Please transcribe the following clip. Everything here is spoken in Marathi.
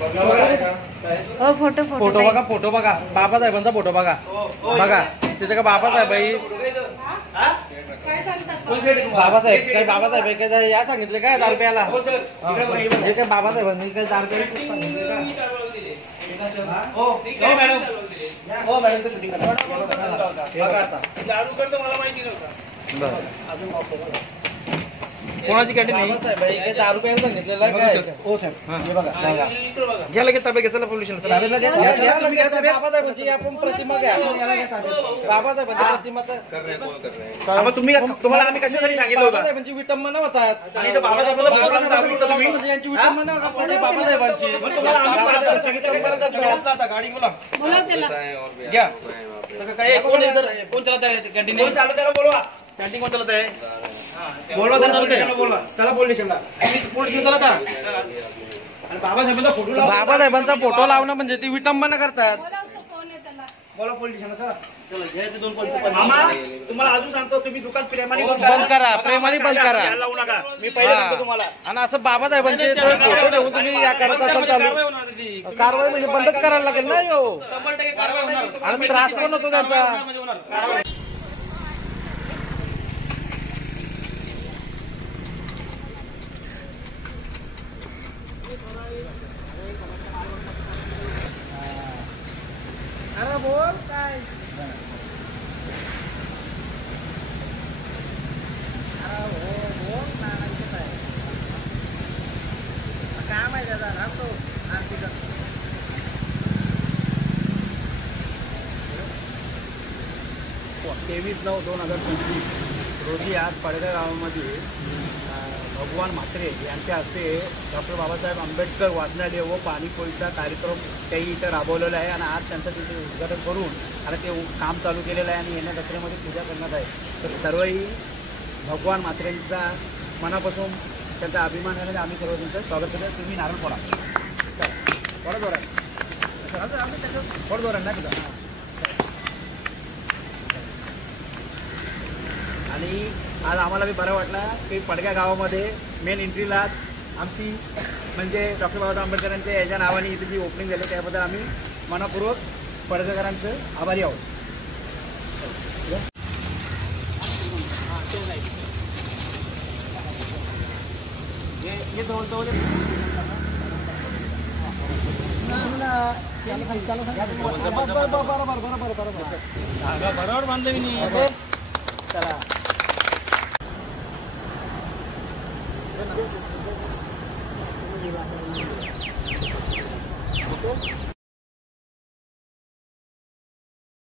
फोटो फोटो बघा, फोटो बघा, बाबासाहेबांचा फोटो बघा बघा तिथे का बाबासाहेब आहे, बाबासाहेब काय बाबासाहेब काय या सांगितले काय 10 रुपयाला जे काय बाबासाहेबांनी काय 10 रुपये सांगितले का? हो मॅडम, हो मॅडम शूटिंग करा बघा आता चालू करतो, मला माहिती नव्हतं. बरं कोणाची कॅन्टीन नाही साहेब, काही 10 रुपये सांगितलेलं आहे. हो साहेब हे बघा घ्या लगेच ताब्यात घेतला पोलिस बाबासाहेबांची आपण प्रतिमा घ्या, बाबासाहेबांची प्रतिमा तुम्ही तुम्हाला आम्ही कशासाठी सांगितलं होतं? बाबासाहेबांची विटंबना होतात आणि यांची विटंबना बाबासाहेबांची गाडी घ्या काय कोण चालत आहे कॅन्टीन चालू त्याला बोलवा, कॅन्टीन कोण चालत आहे बोलवा त्याला, बोलवा चला पोलीस स्टेशनला, पोलीस स्टेशनला आणि बाबासाहेबांचा फोटो, बाबासाहेबांचा फोटो लावणं म्हणजे ती विटंबना करतात. बोला पोलीस स्टेशनला चला. मामा तुम्हाला अजून सांगतो, तुम्ही दुकान प्रेमाने बंद करा, प्रेमाने बंद करा, लावू नका. मी पहिले सांगतो तुम्हाला. आणि असं बाबासाहेबांचे फोटो ठेवून तुम्ही या करत असाल चालू कारवाई म्हणजे बंदच करायला लागेल ना. यो 100% कारवाई होणार आणि त्रास पण होतो त्यांचा. अरे बोल काय, बोल ना काय माहिती आहे राहतो 23/9/2025 रोजी आज पडगाव गावामध्ये भगवान म्हात्रे यांच्या हस्ते डॉक्टर बाबासाहेब आंबेडकर वाचनालय व पाणीपोळीचा कार्यक्रम काही इथं राबवलेला आहे आणि आज त्यांचं तिथे उद्घाटन करून आता ते काम चालू केलेलं आहे आणि येण्या दसऱ्यामध्ये पूजा करण्यात आहे. तर सर्वही भगवान म्हात्रेंचा मनापासून त्यांचा अभिमान आहे, आम्ही सर्व तुमचं स्वागत करतो. तुम्ही नारळ फोडा थोडं जोरात, आम्ही त्याच्यावर थोडं जोरात ना तिथं. आणि आज आम्हाला बी बरं वाटलं की पडग्या गावामध्ये मेन एंट्रीला आमची म्हणजे डॉक्टर बाबासाहेब आंबेडकरांच्या याच्या नावाने इथे जी ओपनिंग झाली त्याबद्दल आम्ही मनापूर्वक पडगेकरांचं आभारी आहोत. बरोबर बांधलं मी चला.